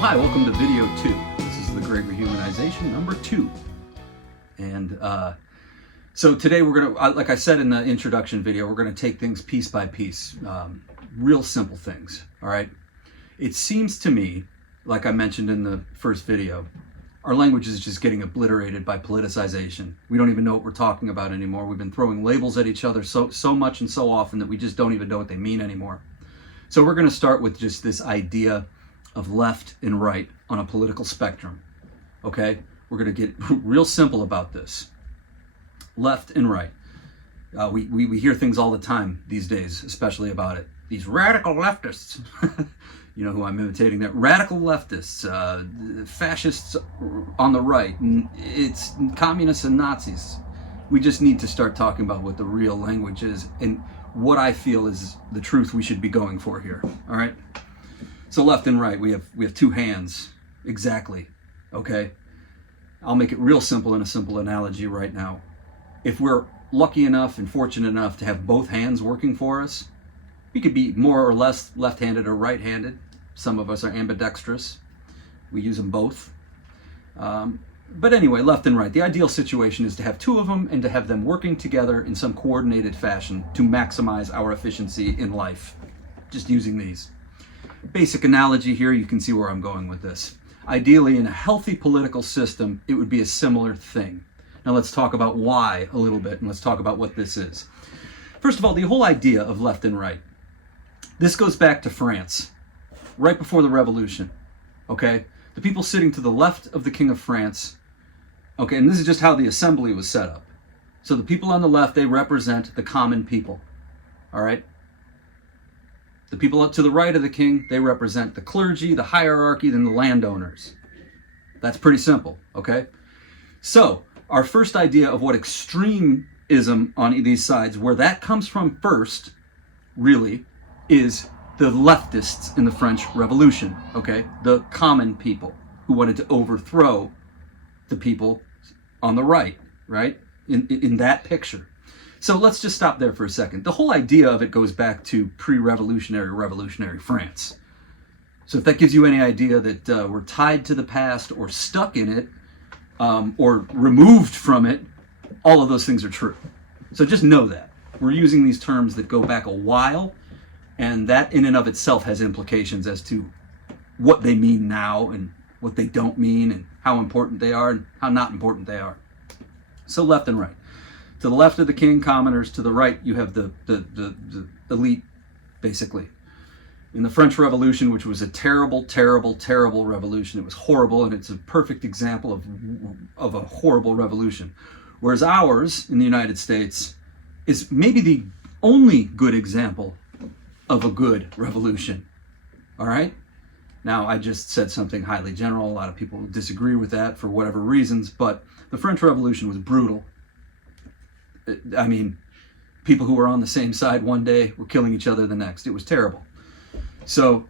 hi, welcome to video 2. This is the Great Rehumanization number 2. And so today we're going to, like I said in the introduction video, we're going to take things piece by piece. Real simple things, all right? It seems to me, like I mentioned in the first video, our language is just getting obliterated by politicization. We don't even know what we're talking about anymore. We've been throwing labels at each other so much and so often that we just don't even know what they mean anymore. So we're going to start with just this idea of left and right on a political spectrum, okay? We're going to get real simple about this. Left and right. We hear things all the time these days, especially about it. These radical leftists, you know who I'm imitating there, radical leftists, fascists on the right, it's communists and Nazis. We just need to start talking about what the real language is and what I feel is the truth we should be going for here, all right? So left and right, we have two hands, exactly, okay? I'll make it real simple in a simple analogy right now. If we're lucky enough and fortunate enough to have both hands working for us, we could be more or less left-handed or right-handed. Some of us are ambidextrous. We use them both. But anyway, left and right. The ideal situation is to have two of them and to have them working together in some coordinated fashion to maximize our efficiency in life. Just using these. Basic analogy here, you can see where I'm going with this. Ideally, in a healthy political system, it would be a similar thing. Now let's talk about why a little bit, and let's talk about what this is. First of all, the whole idea of left and right. This goes back to France, right before the revolution, okay? The people sitting to the left of the King of France, okay, and this is just how the assembly was set up. So the people on the left, they represent the common people, all right? The people up to the right of the king, they represent the clergy, the hierarchy, then the landowners. That's pretty simple, okay? So, our first idea of what extremism on these sides, where that comes from first, really, is the leftists in the French Revolution, okay? The common people who wanted to overthrow the people on the right, right? In that picture. So let's just stop there for a second. The whole idea of it goes back to revolutionary France. So if that gives you any idea that we're tied to the past or stuck in it or removed from it, all of those things are true. So just know that. We're using these terms that go back a while, and that in and of itself has implications as to what they mean now and what they don't mean and how important they are and how not important they are. So left and right. To the left of the king, commoners. To the right, you have the elite, basically. In the French Revolution, which was a terrible revolution, it was horrible, and it's a perfect example of a horrible revolution. Whereas ours, in the United States, is maybe the only good example of a good revolution. All right? Now, I just said something highly general. A lot of people disagree with that for whatever reasons, but the French Revolution was brutal. I mean, people who were on the same side one day were killing each other the next. It was terrible. So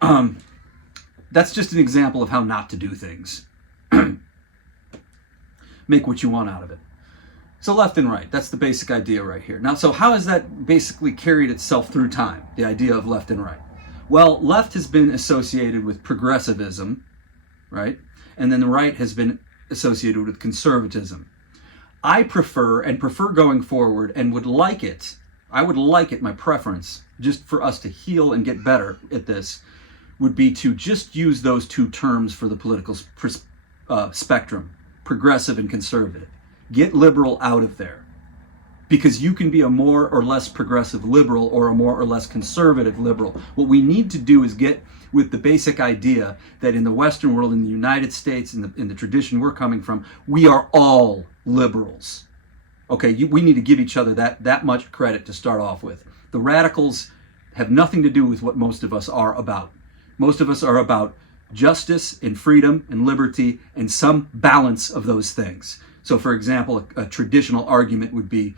that's just an example of how not to do things. Make what you want out of it. So left and right, that's the basic idea right here. Now, so how has that basically carried itself through time, the idea of left and right? Well, left has been associated with progressivism, right? And then the right has been associated with conservatism. I prefer going forward and would like it, my preference, just for us to heal and get better at this, would be to just use those two terms for the political spectrum, progressive and conservative. Get liberal out of there. Because you can be a more or less progressive liberal or a more or less conservative liberal. What we need to do is get with the basic idea that in the Western world, in the United States, in the tradition we're coming from, we are all liberals. Okay, we need to give each other that much credit to start off with. The radicals have nothing to do with what most of us are about. Most of us are about justice and freedom and liberty and some balance of those things. So for example, a traditional argument would be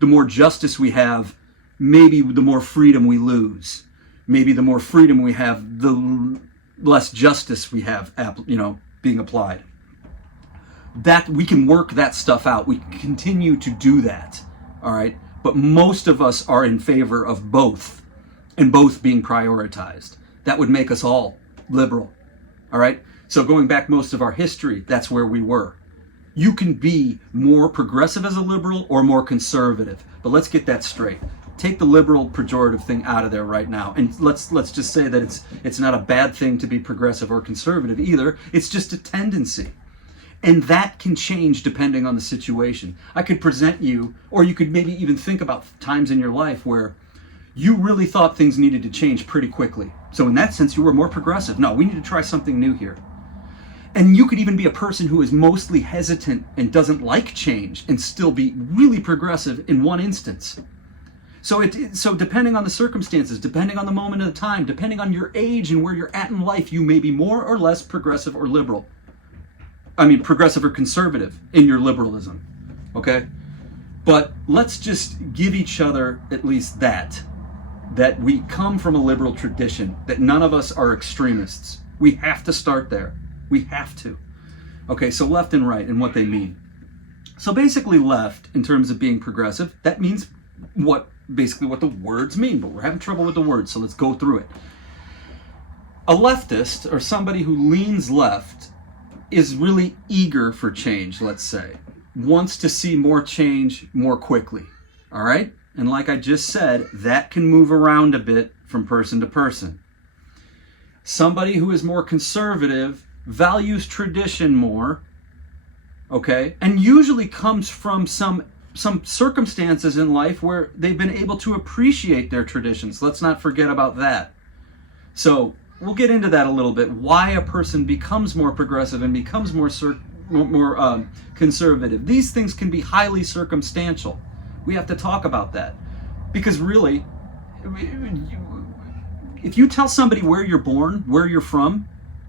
the more justice we have, maybe the more freedom we lose. Maybe the more freedom we have, the less justice we have, being applied. That we can work that stuff out. We continue to do that, all right? But most of us are in favor of both, and both being prioritized. That would make us all liberal, all right? So going back most of our history, that's where we were. You can be more progressive as a liberal or more conservative, but let's get that straight. Take the liberal pejorative thing out of there right now, and let's just say that it's not a bad thing to be progressive or conservative either. It's just a tendency, and that can change depending on the situation. I could present you, or you could maybe even think about times in your life where you really thought things needed to change pretty quickly. So in that sense, you were more progressive. No, we need to try something new here. And you could even be a person who is mostly hesitant and doesn't like change and still be really progressive in one instance. So depending on the circumstances, depending on the moment of the time, depending on your age and where you're at in life, you may be more or less progressive or liberal. I mean, progressive or conservative in your liberalism, okay? But let's just give each other at least that we come from a liberal tradition, that none of us are extremists. We have to start there. We have to. Okay, so left and right and what they mean. So basically left, in terms of being progressive, that means basically what the words mean, but we're having trouble with the words, so let's go through it. A leftist, or somebody who leans left, is really eager for change, let's say. Wants to see more change more quickly, all right? And like I just said, that can move around a bit from person to person. Somebody who is more conservative values tradition more, okay? And usually comes from some circumstances in life where they've been able to appreciate their traditions. Let's not forget about that. So we'll get into that a little bit, why a person becomes more progressive and becomes more conservative. These things can be highly circumstantial. We have to talk about that. Because really, if you tell somebody where you're born, where you're from,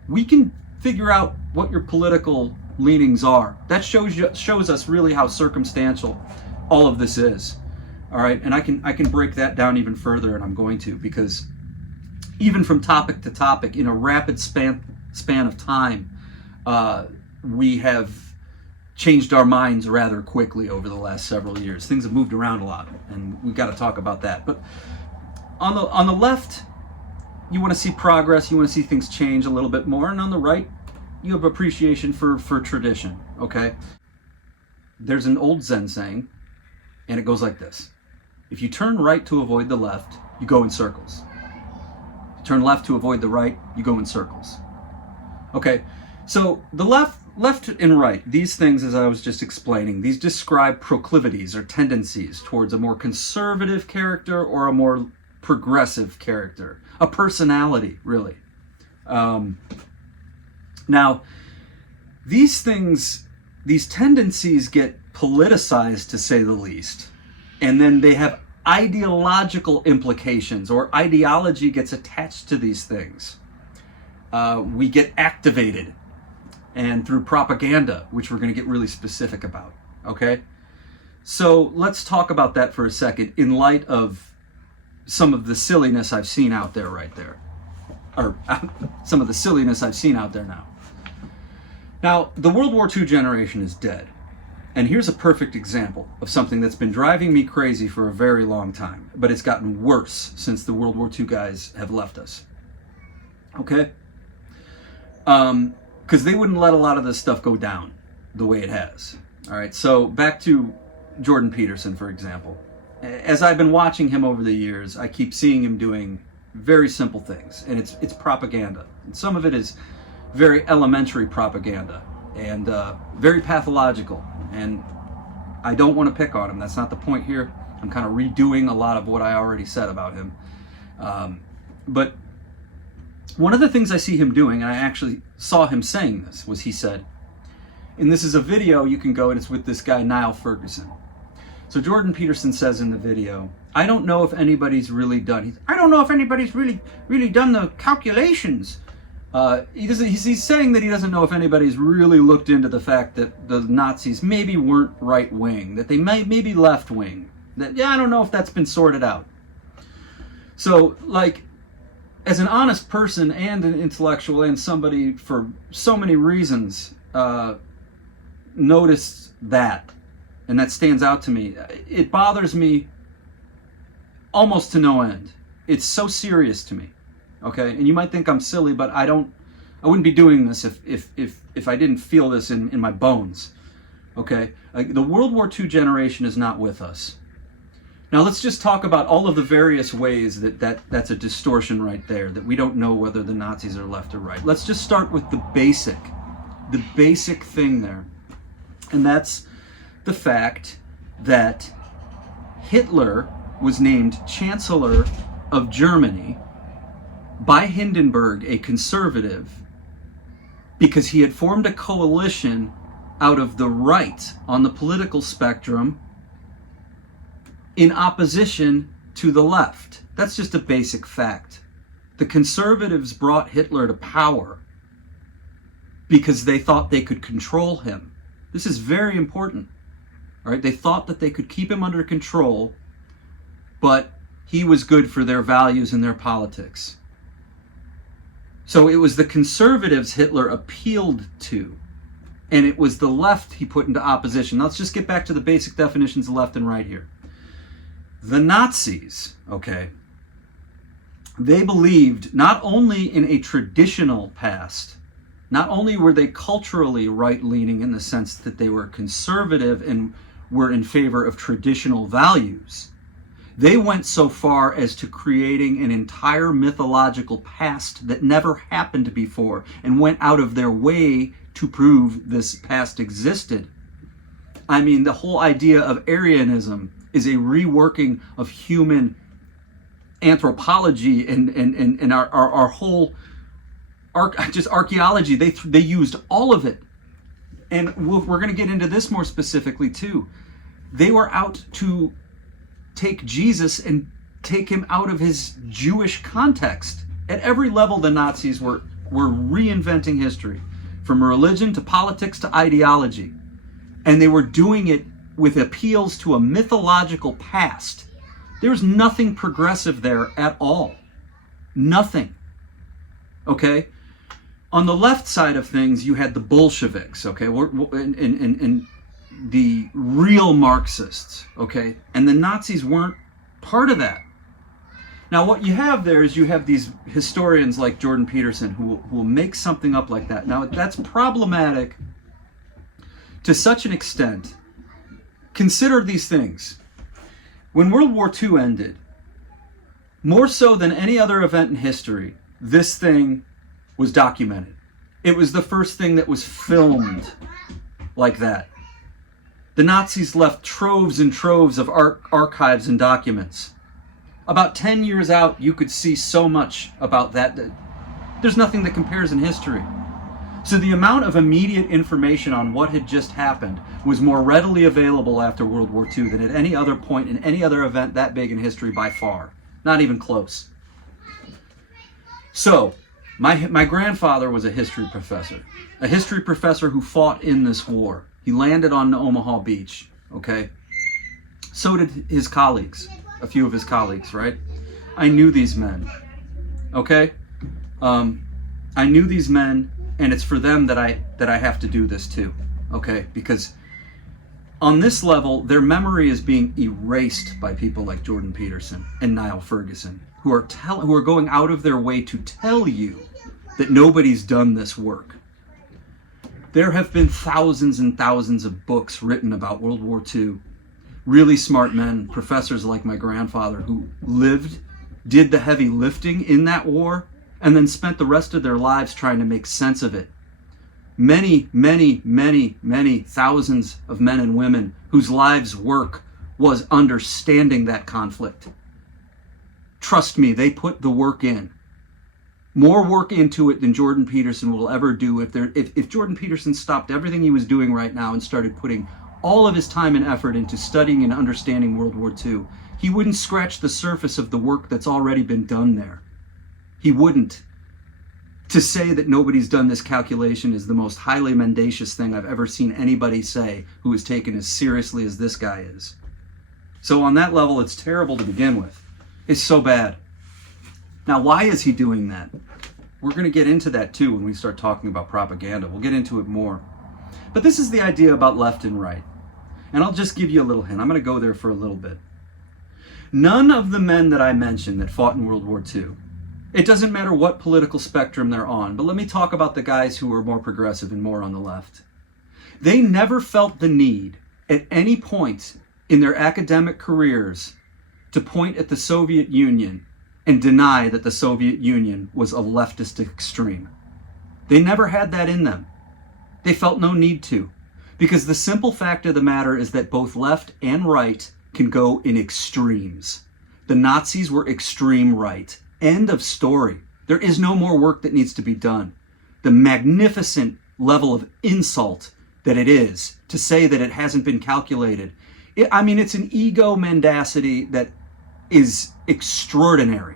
we can figure out what your political leanings are. That shows us really how circumstantial all of this is. All right, and I can break that down even further, and I'm going to, because even from topic to topic, in a rapid span of time, we have changed our minds rather quickly over the last several years. Things have moved around a lot, and we've got to talk about that. But on the left, you want to see progress, you want to see things change a little bit more, and on the right, you have appreciation for tradition, okay? There's an old Zen saying, and it goes like this. If you turn right to avoid the left, you go in circles. If you turn left to avoid the right, you go in circles. Okay, so the left and right, these things, as I was just explaining, these describe proclivities or tendencies towards a more conservative character or a more progressive character, a personality, really. Now, these tendencies get politicized, to say the least, and then they have ideological implications, or ideology gets attached to these things. We get activated, and through propaganda, which we're going to get really specific about, okay? So let's talk about that for a second in light of some of the silliness I've seen out there right there. Or some of the silliness I've seen out there now. Now, the World War II generation is dead. And here's a perfect example of something that's been driving me crazy for a very long time, but it's gotten worse since the World War II guys have left us. Okay? Because they wouldn't let a lot of this stuff go down the way it has. All right, so back to Jordan Peterson, for example. As I've been watching him over the years, I keep seeing him doing very simple things, and it's propaganda. And some of it is very elementary propaganda and very pathological. And I don't want to pick on him. That's not the point here. I'm kind of redoing a lot of what I already said about him. But one of the things I see him doing, and I actually saw him saying this, was he said, and this is a video, you can go, and it's with this guy, Niall Ferguson. So Jordan Peterson says in the video, I don't know if anybody's really done the calculations. He's saying that he doesn't know if anybody's really looked into the fact that the Nazis maybe weren't right-wing, that they may be left-wing. That, I don't know if that's been sorted out. So, like, as an honest person and an intellectual and somebody for so many reasons noticed that, and that stands out to me. It bothers me almost to no end. It's so serious to me. Okay, and you might think I'm silly, but I don't I wouldn't be doing this if I didn't feel this in my bones. Okay? The World War II generation is not with us. Now let's just talk about all of the various ways that's a distortion right there, that we don't know whether the Nazis are left or right. Let's just start with the basic thing there. And that's the fact that Hitler was named Chancellor of Germany by Hindenburg, a conservative, because he had formed a coalition out of the right on the political spectrum in opposition to the left. That's just a basic fact. The conservatives brought Hitler to power because they thought they could control him. This is very important. All right, they thought that they could keep him under control, but he was good for their values and their politics. So it was the conservatives Hitler appealed to, and it was the left he put into opposition. Now let's just get back to the basic definitions of left and right here. The Nazis, okay, they believed not only in a traditional past, not only were they culturally right-leaning in the sense that they were conservative and were in favor of traditional values, they went so far as to creating an entire mythological past that never happened before and went out of their way to prove this past existed. I mean, the whole idea of Aryanism is a reworking of human anthropology and our whole just archaeology. They used all of it. And we're going to get into this more specifically too. They were out to take Jesus and take him out of his Jewish context. At every level, the Nazis were reinventing history, from religion to politics to ideology. And they were doing it with appeals to a mythological past. There's nothing progressive there at all. Nothing. Okay? On the left side of things, you had the Bolsheviks, okay, and the real Marxists, okay? And the Nazis weren't part of that. Now, what you have there is you have these historians like Jordan Peterson who will make something up like that. Now, that's problematic to such an extent. Consider these things. When World War II ended, more so than any other event in history, this thing was documented. It was the first thing that was filmed like that. The Nazis left troves and troves of archives and documents. About 10 years out, you could see so much about that. There's nothing that compares in history. So the amount of immediate information on what had just happened was more readily available after World War II than at any other point in any other event that big in history by far. Not even close. So, my grandfather was a history professor who fought in this war. He landed on Omaha Beach, okay? So did his colleagues, a few of his colleagues, right? I knew these men, okay? I knew these men, and it's for them that I have to do this too, okay? Because on this level, their memory is being erased by people like Jordan Peterson and Niall Ferguson, who are going out of their way to tell you that nobody's done this work. There have been thousands and thousands of books written about World War II. Really smart men, professors like my grandfather, who did the heavy lifting in that war, and then spent the rest of their lives trying to make sense of it. Many, many, many, many thousands of men and women whose lives' work was understanding that conflict. Trust me, they put the work in. More work into it than Jordan Peterson will ever do. If Jordan Peterson stopped everything he was doing right now and started putting all of his time and effort into studying and understanding World War II, he wouldn't scratch the surface of the work that's already been done there. He wouldn't. To say that nobody's done this calculation is the most highly mendacious thing I've ever seen anybody say who is taken as seriously as this guy is. So on that level, it's terrible to begin with. It's so bad. Now, why is he doing that? We're going to get into that too when we start talking about propaganda. We'll get into it more. But this is the idea about left and right. And I'll just give you a little hint. I'm going to go there for a little bit. None of the men that I mentioned that fought in World War II It doesn't matter what political spectrum they're on, but let me talk about the guys who are more progressive and more on the left. They never felt the need at any point in their academic careers to point at the Soviet Union and deny that the Soviet Union was a leftist extreme. They never had that in them. They felt no need to, because the simple fact of the matter is that both left and right can go in extremes. The Nazis were extreme right. End of story. There is no more work that needs to be done. The magnificent level of insult that it is to say that it hasn't been calculated. It's an ego mendacity that is extraordinary.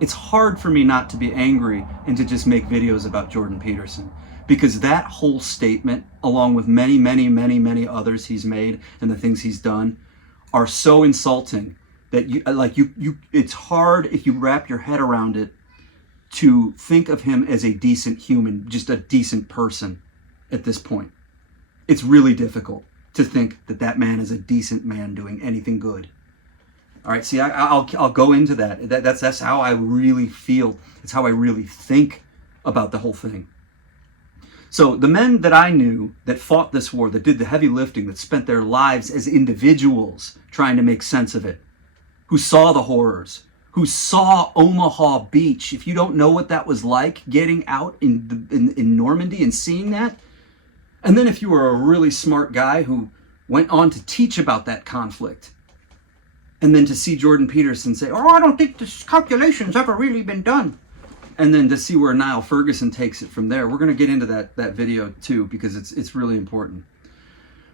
It's hard for me not to be angry and to just make videos about Jordan Peterson, because that whole statement, along with many, many, many, many others he's made and the things he's done, are so insulting that it's hard, if you wrap your head around it, to think of him as a decent human, just a decent person at this point. It's really difficult to think that that man is a decent man doing anything good. All right, see, I'll go into that. That's how I really feel. It's how I really think about the whole thing. So the men that I knew that fought this war, that did the heavy lifting, that spent their lives as individuals trying to make sense of it, who saw the horrors, who saw Omaha Beach. If you don't know what that was like, getting out in Normandy and seeing that, and then if you were a really smart guy who went on to teach about that conflict, and then to see Jordan Peterson say, "Oh, I don't think this calculation's ever really been done," and then to see where Niall Ferguson takes it from there. We're going to get into that video too, because it's really important.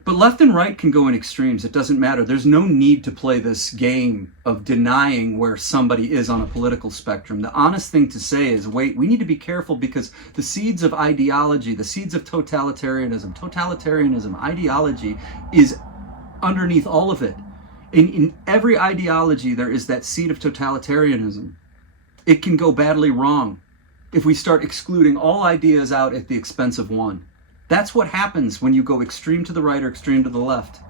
But left and right can go in extremes. It doesn't matter. There's no need to play this game of denying where somebody is on a political spectrum. The honest thing to say is, wait, we need to be careful, because the seeds of ideology, the seeds of totalitarianism, ideology is underneath all of it. In every ideology, there is that seed of totalitarianism. It can go badly wrong if we start excluding all ideas out at the expense of one. That's what happens when you go extreme to the right or extreme to the left.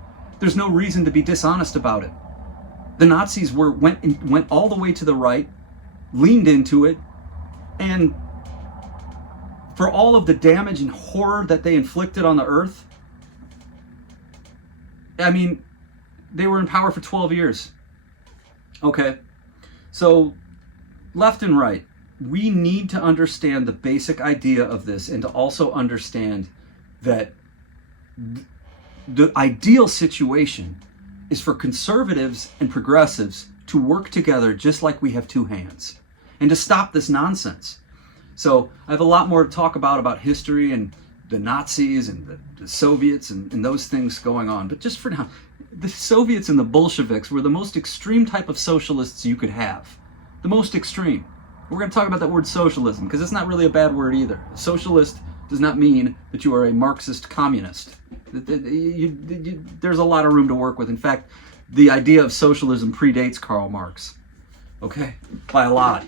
There's no reason to be dishonest about it. The Nazis went all the way to the right, leaned into it, and for all of the damage and horror that they inflicted on the earth, they were in power for 12 years. Okay, so left and right, we need to understand the basic idea of this, and to also understand that the ideal situation is for conservatives and progressives to work together just like we have two hands, and to stop this nonsense. So I have a lot more to talk about history and the Nazis and the Soviets and those things going on. But just for now, the Soviets and the Bolsheviks were the most extreme type of socialists you could have. The most extreme. We're going to talk about that word socialism, because it's not really a bad word either. Socialist does not mean that you are a Marxist communist. There's a lot of room to work with. In fact, the idea of socialism predates Karl Marx. Okay? By a lot,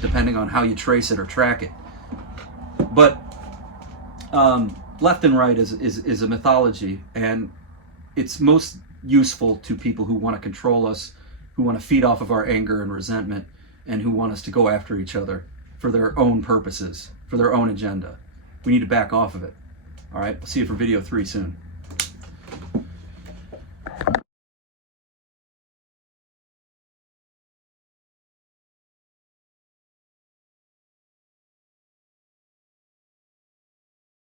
depending on how you trace it or track it. But left and right is a mythology, and it's most useful to people who want to control us, who want to feed off of our anger and resentment, and who want us to go after each other for their own purposes, for their own agenda. We need to back off of it. All right, I'll see you for video 3 soon.